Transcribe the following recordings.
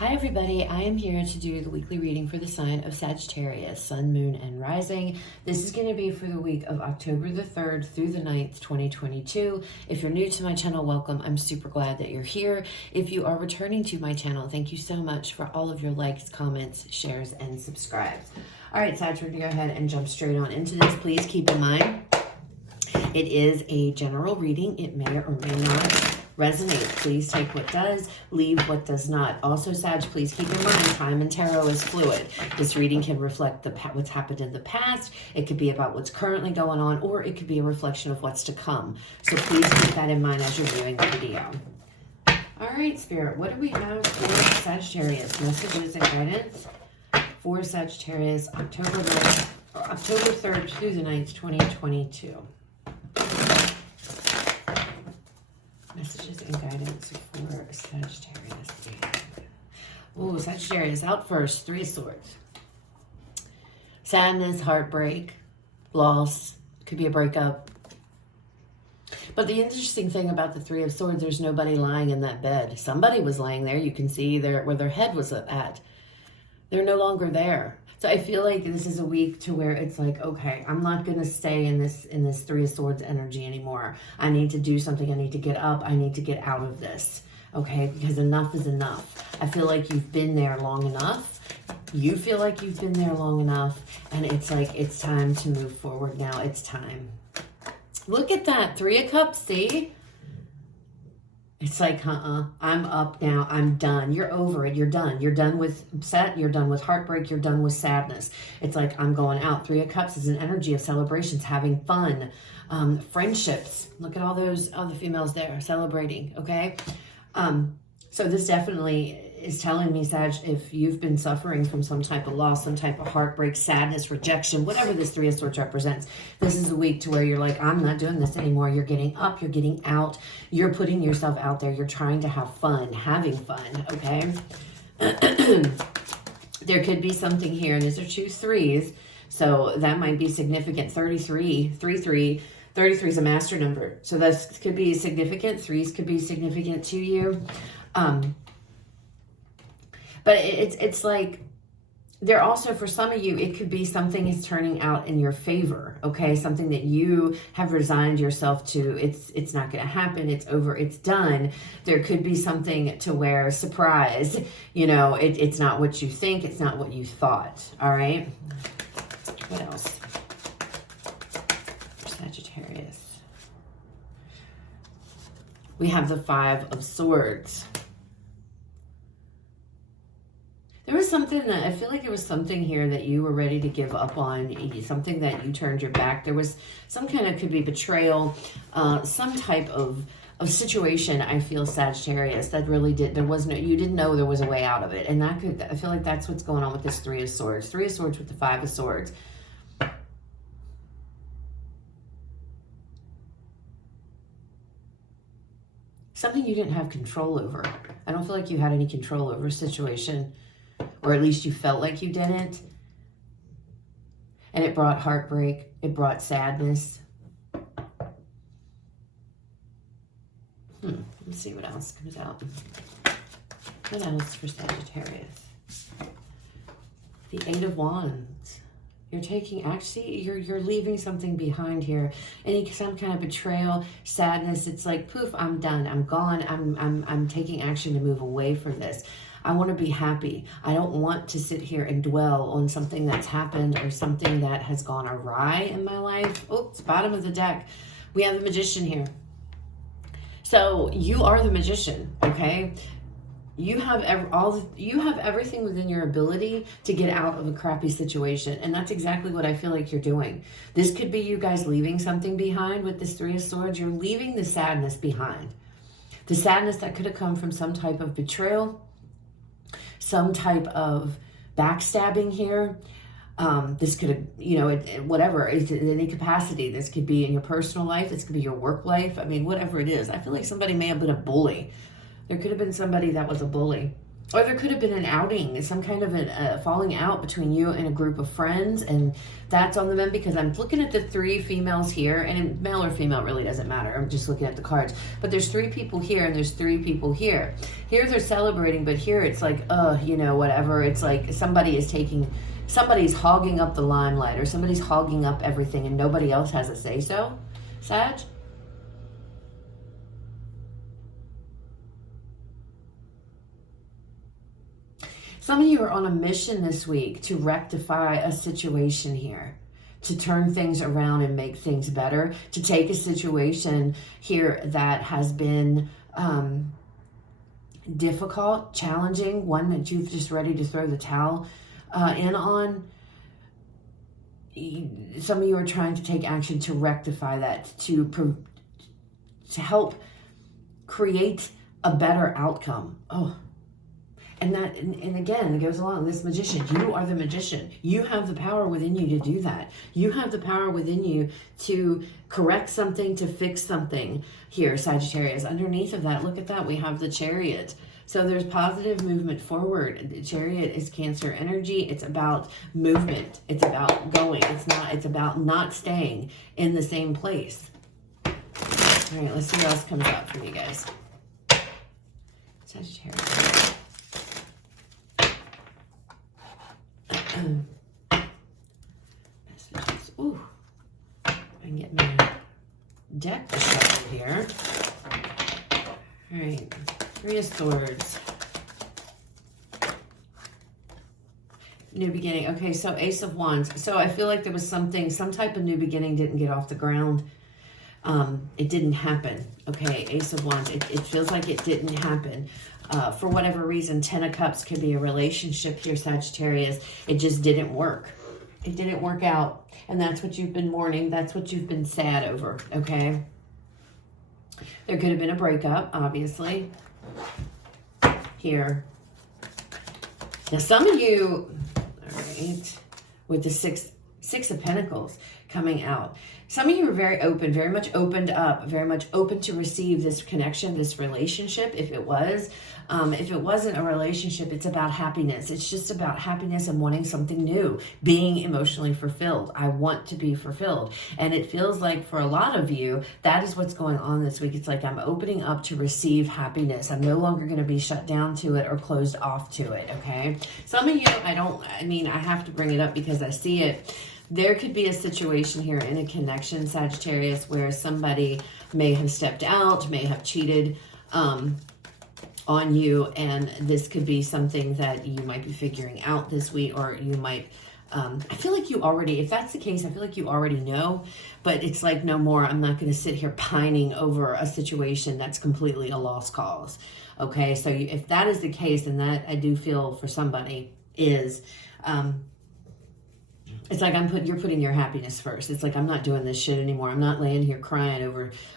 Hi everybody, I am here to do the weekly reading for the sign of Sagittarius, Sun, Moon, and Rising. This is going to be for the week of October the 3rd through the 9th, 2022. If you're new to my channel, welcome. I'm super glad that you're here. If you are returning to my channel, thank you so much for all of your likes, comments, shares, and subscribes. All right, Sag, we're going to go ahead and jump straight on into this. Please keep in mind, it is a general reading. It may or may not resonate. Please take what does, leave what does not. Also, Sag, please keep in mind, time and tarot is fluid. This reading can reflect what's happened in the past. It could be about what's currently going on, or it could be a reflection of what's to come. So please keep that in mind as you're viewing the video. All right, Spirit, what do we have for Sagittarius? Messages and guidance for Sagittarius, October 3rd through the 9th, 2022. Messages and guidance for Sagittarius. Oh, Sagittarius out first. 3 of Swords. Sadness, heartbreak, loss. Could be a breakup. But the interesting thing about the 3 of Swords, there's nobody lying in that bed. Somebody was laying there. You can see where their head was at. They're no longer there. So I feel like this is a week to where it's like, okay, I'm not going to stay in this 3 of Swords energy anymore. I need to do something. I need to get up. I need to get out of this. Okay, because enough is enough. I feel like you've been there long enough. You feel like you've been there long enough. And it's like, it's time to move forward now. It's time. Look at that. 3 of Cups, see? It's like, I'm up now. I'm done. You're over it. You're done. You're done with upset. You're done with heartbreak. You're done with sadness. It's like, I'm going out. 3 of Cups is an energy of celebrations, having fun, friendships. Look at all those other females there celebrating, okay? So this definitely is telling me, Sag, if you've been suffering from some type of loss, some type of heartbreak, sadness, rejection, whatever this 3 of Swords represents, this is a week to where you're like, I'm not doing this anymore. You're getting up, you're getting out, you're putting yourself out there, you're trying to have fun, having fun, okay? There could be something here, and these are 2 3s, so that might be significant. 33 is a master number, so this could be significant. 3s could be significant to you. But it's like, there also, for some of you, it could be something is turning out in your favor, okay? Something that you have resigned yourself to. It's not going to happen. It's over. It's done. There could be something to where, surprise, you know, it's not what you think. It's not what you thought, all right? What else? Sagittarius. We have the 5 of Swords. There was something that I feel like there was something here that you were ready to give up on, something that you turned your back. There was some kind of, could be betrayal, some type of situation. I feel, Sagittarius, that really you didn't know there was a way out of it. And I feel like that's what's going on with this 3 of Swords. 3 of Swords with the 5 of Swords. Something you didn't have control over. I don't feel like you had any control over a situation. Or at least you felt like you didn't. And it brought heartbreak. It brought sadness. Let's see what else comes out. What else for Sagittarius? The 8 of Wands. You're taking, actually, you're leaving something behind here. Some kind of betrayal, sadness. It's like, poof, I'm done. I'm gone. I'm taking action to move away from this. I want to be happy. I don't want to sit here and dwell on something that's happened or something that has gone awry in my life. Oh, it's bottom of the deck. We have the Magician here. So you are the Magician, okay? You have everything within your ability to get out of a crappy situation. And that's exactly what I feel like you're doing. This could be you guys leaving something behind with this 3 of Swords. You're leaving the sadness behind. The sadness that could have come from some type of betrayal, some type of backstabbing here. This could have, you know, whatever, in any capacity. This could be in your personal life. This could be your work life. I mean, whatever it is. I feel like somebody may have been a bully. There could have been somebody that was a bully. Or there could have been an outing, some kind of a falling out between you and a group of friends, and that's on the mend, because I'm looking at the 3 females here, and male or female really doesn't matter. I'm just looking at the cards. But there's 3 people here, and there's 3 people here. Here they're celebrating, but here it's like, you know, whatever. It's like somebody's hogging up the limelight, or somebody's hogging up everything, and nobody else has a say-so, Sag. Some of you are on a mission this week to rectify a situation here, to turn things around and make things better, to take a situation here that has been difficult, challenging, one that you've just ready to throw the towel in on. Some of you are trying to take action to rectify that, to help create a better outcome. And again, it goes along, this magician, you are the magician. You have the power within you to do that. You have the power within you to correct something, to fix something here, Sagittarius. Underneath of that, look at that, we have the Chariot. So there's positive movement forward. The Chariot is Cancer energy. It's about movement. It's about going. It's about not staying in the same place. All right, let's see what else comes out from you guys. Sagittarius. Messages. Ooh, I can get my deck started here. All right, 3 of Swords. New beginning. Okay, so Ace of Wands. So I feel like there was some type of new beginning didn't get off the ground. It didn't happen. Okay, Ace of Wands. It feels like it didn't happen. For whatever reason, 10 of Cups could be a relationship here, Sagittarius. It just didn't work. It didn't work out. And that's what you've been mourning. That's what you've been sad over, okay? There could have been a breakup, obviously. Here. Now, some of you, all right, with the Six of Pentacles coming out. Some of you are very open, very much opened up, very much open to receive this connection, this relationship, if it was. If it wasn't a relationship, it's about happiness. It's just about happiness and wanting something new, being emotionally fulfilled. I want to be fulfilled. And it feels like for a lot of you, that is what's going on this week. It's like I'm opening up to receive happiness. I'm no longer going to be shut down to it or closed off to it, okay? Some of you, I have to bring it up because I see it. There could be a situation here in a connection, Sagittarius, where somebody may have stepped out, may have cheated on you, and this could be something that you might be figuring out this week, or you might, I feel like you already, if that's the case, I feel like you already know, but it's like, no more, I'm not going to sit here pining over a situation that's completely a lost cause, okay? So if that is the case, and that I do feel for somebody is, it's like you're putting your happiness first. It's like, I'm not doing this shit anymore. I'm not laying here crying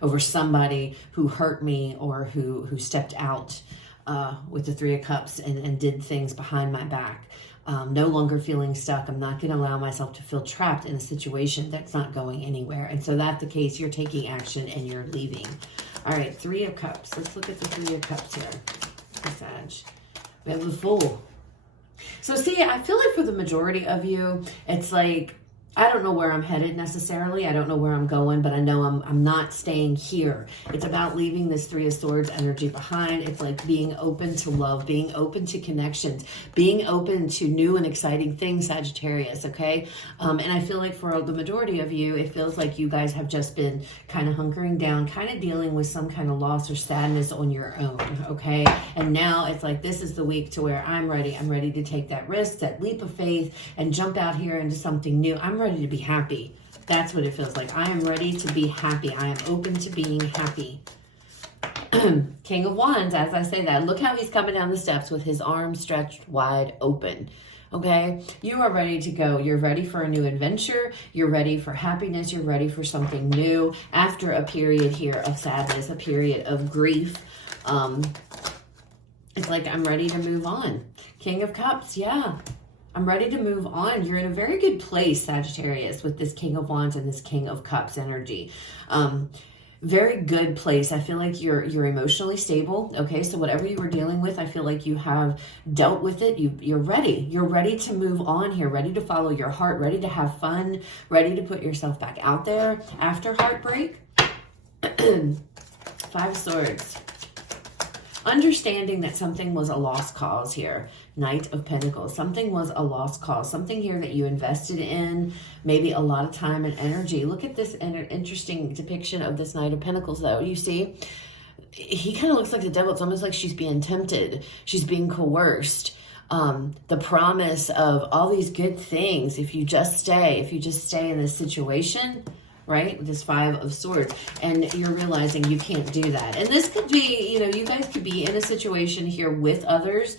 over somebody who hurt me or who stepped out with the 3 of Cups and did things behind my back. No longer feeling stuck. I'm not going to allow myself to feel trapped in a situation that's not going anywhere. And so that's the case. You're taking action and you're leaving. All right, 3 of Cups. Let's look at the 3 of Cups here. Sag. We have the Fool. So see, I feel like for the majority of you, it's like, I don't know where I'm headed necessarily. I don't know where I'm going, but I know I'm not staying here. It's about leaving this 3 of Swords energy behind. It's like being open to love, being open to connections, being open to new and exciting things, Sagittarius, okay? And I feel like for the majority of you, it feels like you guys have just been kind of hunkering down, kind of dealing with some kind of loss or sadness on your own, okay? And now it's like, this is the week to where I'm ready. I'm ready to take that risk, that leap of faith, and jump out here into something new. I'm ready to be happy. That's what it feels like. I am ready to be happy. I am open to being happy. King of Wands, as I say that, look how he's coming down the steps with his arms stretched wide open. Okay, you are ready to go. You're ready for a new adventure. You're ready for happiness. You're ready for something new after a period here of sadness, a period of grief. It's like, I'm ready to move on. King of Cups, yeah. I'm ready to move on. You're in a very good place, Sagittarius, with this King of Wands and this King of Cups energy. very good place. I feel like you're emotionally stable. Okay, so whatever you were dealing with, I feel like you have dealt with it. You're ready. You're ready to move on here, ready to follow your heart, ready to have fun, ready to put yourself back out there after heartbreak. 5 of Swords. Understanding that something was a lost cause here. Knight of Pentacles. Something was a lost cause. Something here that you invested in, maybe a lot of time and energy. Look at this interesting depiction of this Knight of Pentacles, though. You see, he kind of looks like the devil. It's almost like she's being tempted. She's being coerced. The promise of all these good things if you just stay in this situation, right? With this 5 of Swords, and you're realizing you can't do that. And this could be, you know, you guys could be in a situation here with others,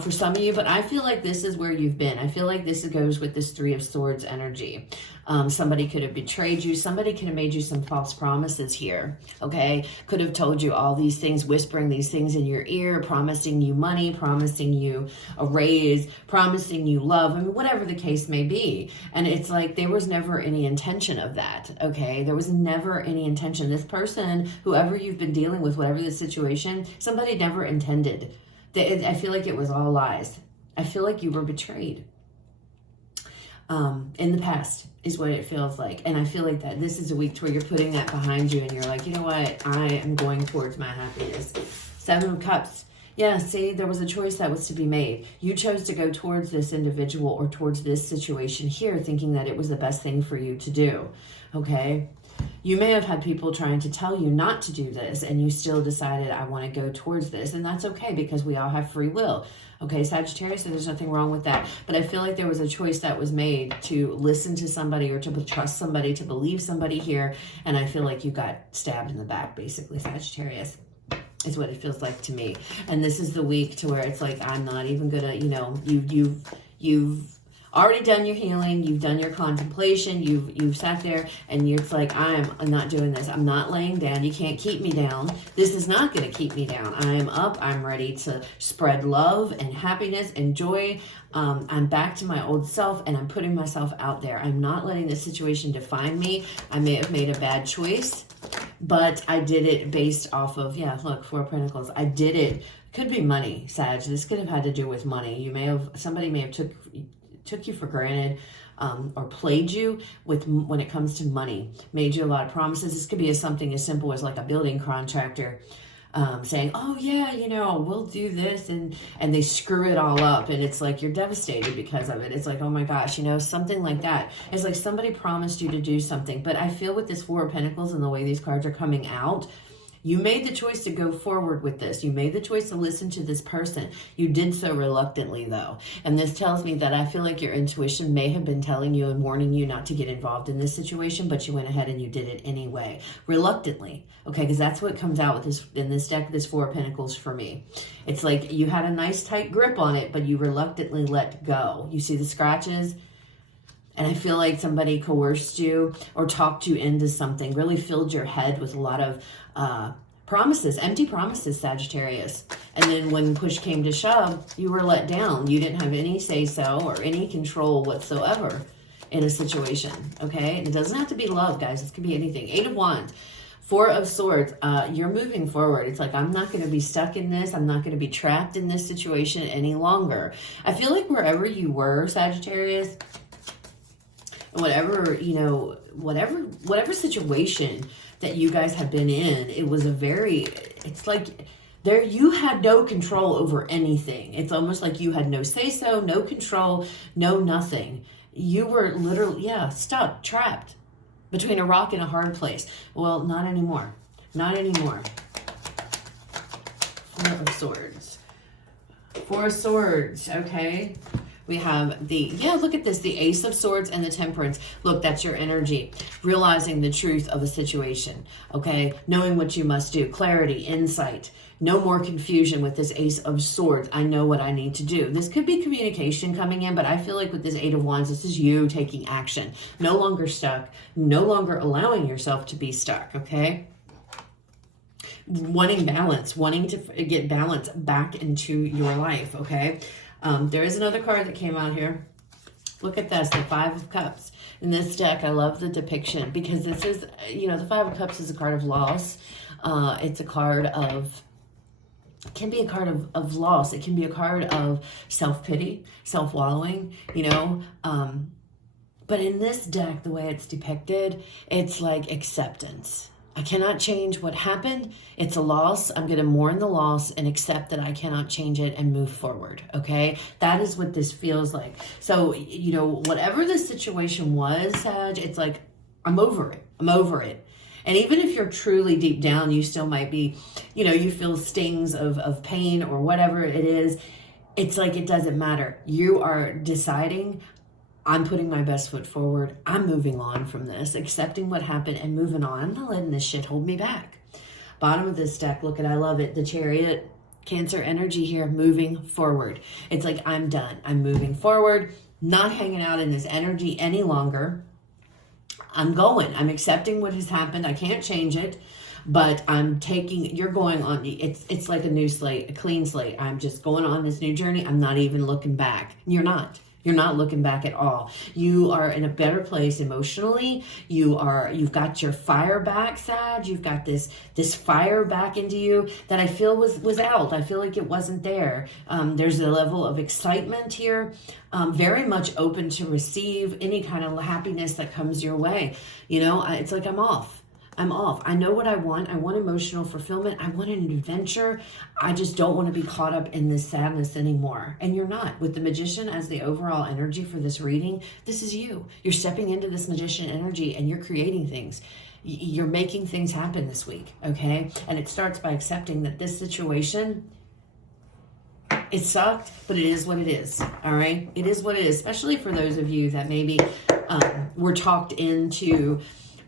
for some of you, but I feel like this is where you've been. I feel like this goes with this 3 of Swords energy. Somebody could have betrayed you. Somebody could have made you some false promises here, okay? Could have told you all these things, whispering these things in your ear, promising you money, promising you a raise, promising you love, I mean, whatever the case may be. And it's like there was never any intention of that, okay? There was never any intention. This person, whoever you've been dealing with, whatever the situation, somebody never intended. I feel like it was all lies. I feel like you were betrayed. In the past is what it feels like. And I feel like that this is a week where you're putting that behind you and you're like, you know what? I am going towards my happiness. 7 of Cups. Yeah, see, there was a choice that was to be made. You chose to go towards this individual or towards this situation here thinking that it was the best thing for you to do, okay? You may have had people trying to tell you not to do this and you still decided, I want to go towards this. And that's okay because we all have free will. Okay, Sagittarius, there's nothing wrong with that. But I feel like there was a choice that was made to listen to somebody or to trust somebody, to believe somebody here. And I feel like you got stabbed in the back, basically, Sagittarius. Is what it feels like to me. And this is the week to where it's like, I'm not even gonna, you know, you've already done your healing, you've done your contemplation, you've sat there and it's like, I'm not doing this. I'm not laying down. You can't keep me down. This is not going to keep me down. I am up. I'm ready to spread love and happiness and joy. I'm back to my old self and I'm putting myself out there. I'm not letting this situation define me. I may have made a bad choice, but I did it based off of, yeah, look, 4 of Pentacles. I did it. Could be money, Sag. This could have had to do with money. Somebody may have took you for granted, or played you with when it comes to money, made you a lot of promises. This could be something as simple as like a building contractor saying, oh yeah, you know, we'll do this, and they screw it all up, and it's like you're devastated because of it. It's like, oh my gosh, you know, something like that. It's like somebody promised you to do something, but I feel with this 4 of Pentacles and the way these cards are coming out, you made the choice to go forward with this. You made the choice to listen to this person. You did so reluctantly, though. And this tells me that I feel like your intuition may have been telling you and warning you not to get involved in this situation, but you went ahead and you did it anyway. Reluctantly. Okay, because that's what comes out with this in this deck, this 4 of Pentacles for me. It's like you had a nice tight grip on it, but you reluctantly let go. You see the scratches? And I feel like somebody coerced you or talked you into something, really filled your head with a lot of promises, empty promises, Sagittarius. And then when push came to shove, you were let down. You didn't have any say-so or any control whatsoever in a situation, okay? And it doesn't have to be love, guys. This could be anything. 8 of Wands. 4 of Swords, you're moving forward. It's like, I'm not going to be stuck in this. I'm not going to be trapped in this situation any longer. I feel like wherever you were, Sagittarius, whatever, you know, whatever situation that you guys have been in, it was it's like there you had no control over anything. It's almost like you had no say-so, no control, no nothing. You were literally, yeah, stuck, trapped between a rock and a hard place. Well, not anymore. Not anymore. 4 of Swords. 4 of Swords, okay? We have look at this, the Ace of Swords and the Temperance. Look, that's your energy. Realizing the truth of a situation, okay? Knowing what you must do. Clarity, insight. No more confusion with this Ace of Swords. I know what I need to do. This could be communication coming in, but I feel like with this 8 of Wands, this is you taking action. No longer stuck. No longer allowing yourself to be stuck, okay? Wanting balance. Wanting to get balance back into your life, okay? There is another card that came out here. Look at this, the Five of Cups. In this deck, I love the depiction because this is, you know, the Five of Cups is a card of loss. It's a card of, it can be a card of loss. It can be a card of self-pity, self-wallowing, you know. But in this deck, the way it's depicted, it's like acceptance. I cannot change what happened. It's a loss. I'm going to mourn the loss and accept that I cannot change it and move forward. Okay. That is what this feels like. So, you know, whatever the situation was, Sag, it's like, I'm over it. I'm over it. And even if you're truly deep down, you still might be, you know, you feel stings of pain or whatever it is. It's like, it doesn't matter. You are deciding, I'm putting my best foot forward. I'm moving on from this, accepting what happened and moving on. I'm not letting this shit hold me back. Bottom of this deck, look at, I love it. The Chariot, Cancer energy here, moving forward. It's like, I'm done. I'm moving forward, not hanging out in this energy any longer. I'm going. I'm accepting what has happened. I can't change it, but I'm taking, you're going on. It's like a new slate, a clean slate. I'm just going on this new journey. I'm not even looking back. You're not. You're not looking back at all. You are in a better place emotionally. You've got your fire back, Sag. You've got this fire back into you that I feel was out. I feel like it wasn't there. There's a level of excitement here. Very much open to receive any kind of happiness that comes your way. You know, it's like I'm off. I'm off. I know what I want. I want emotional fulfillment. I want an adventure. I just don't want to be caught up in this sadness anymore. And you're not. With the Magician as the overall energy for this reading, this is you. You're stepping into this Magician energy and you're creating things. You're making things happen this week, okay? And it starts by accepting that this situation, it sucked, but it is what it is, all right? It is what it is, especially for those of you that maybe were talked into,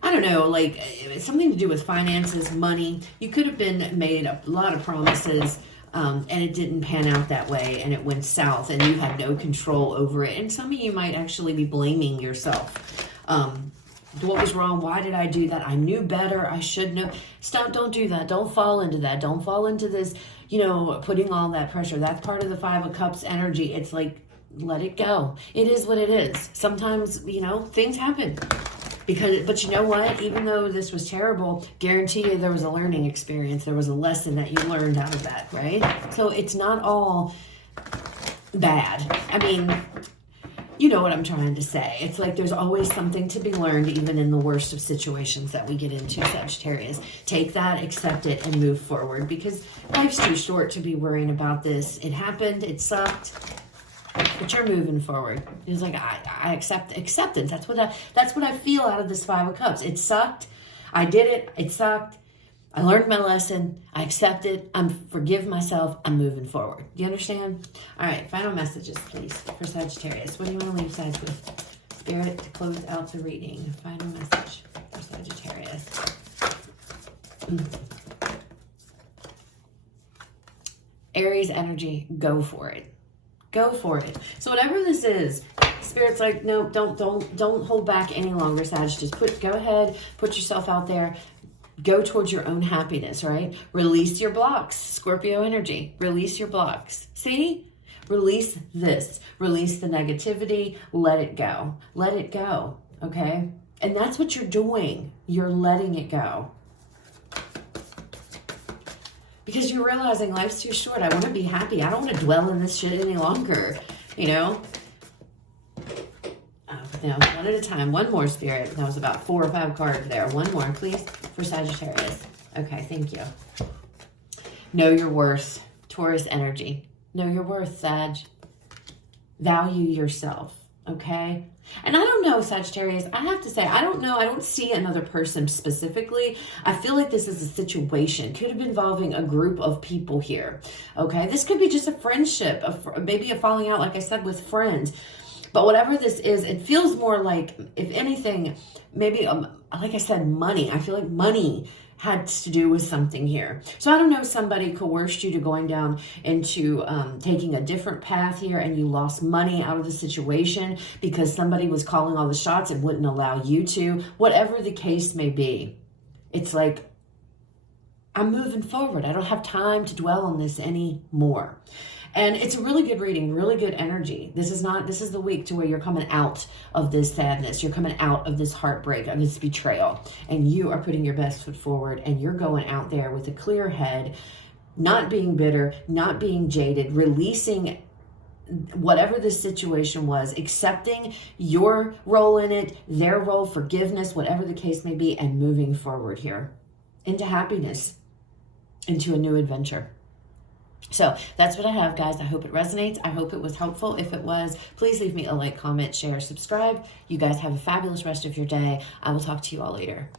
I don't know, like something to do with finances, money. You could have been made a lot of promises and it didn't pan out that way and it went south and you had no control over it. And some of you might actually be blaming yourself. What was wrong? Why did I do that? I knew better. I should know. Stop. Don't do that. Don't fall into that. Don't fall into this, you know, putting all that pressure. That's part of the Five of Cups energy. It's like, let it go. It is what it is. Sometimes, you know, things happen. But you know what? Even though this was terrible, guarantee you there was a learning experience. There was a lesson that you learned out of that, right? So it's not all bad. I mean, you know what I'm trying to say. It's like there's always something to be learned, even in the worst of situations that we get into, Sagittarius. Take that, accept it, and move forward because life's too short to be worrying about this. It happened. It sucked. But you're moving forward. It's like I accept acceptance. That's what I feel out of this Five of Cups. It sucked. I did it. It sucked. I learned my lesson. I accept it. I forgive myself. I'm moving forward. Do you understand? All right. Final messages, please, for Sagittarius. What do you want to leave Sag with? Spirit to close out the reading. Final message for Sagittarius. Aries energy. Go for it. Go for it. So whatever this is, Spirit's like, no, don't hold back any longer, Sag. Just go ahead, put yourself out there. Go towards your own happiness, right? Release your blocks, Scorpio energy. Release your blocks. See? Release this. Release the negativity. Let it go. Let it go, okay? And that's what you're doing. You're letting it go. Because you're realizing life's too short. I want to be happy. I don't want to dwell in this shit any longer, you know? Now, one at a time. One more, Spirit. That was about 4 or 5 cards there. One more, please, for Sagittarius. Okay, thank you. Know your worth. Taurus energy. Know your worth, Sag. Value yourself, okay? And I don't know, Sagittarius, I have to say, I don't know. I don't see another person specifically. I feel like this is a situation. Could have been involving a group of people here, okay? This could be just a friendship, maybe a falling out, like I said, with friends. But whatever this is, it feels more like, if anything, maybe, like I said, money. I feel like money had to do with something here. So I don't know, somebody coerced you to going down into taking a different path here and you lost money out of the situation because somebody was calling all the shots and wouldn't allow you to. Whatever the case may be, it's like, I'm moving forward. I don't have time to dwell on this anymore. And it's a really good reading, really good energy. This is the week to where you're coming out of this sadness. You're coming out of this heartbreak, of this betrayal. And you are putting your best foot forward, and you're going out there with a clear head, not being bitter, not being jaded, releasing whatever this situation was, accepting your role in it, their role, forgiveness, whatever the case may be, and moving forward here into happiness, into a new adventure. So that's what I have, guys. I hope it resonates. I hope it was helpful. If it was, please leave me a like, comment, share, subscribe. You guys have a fabulous rest of your day. I will talk to you all later.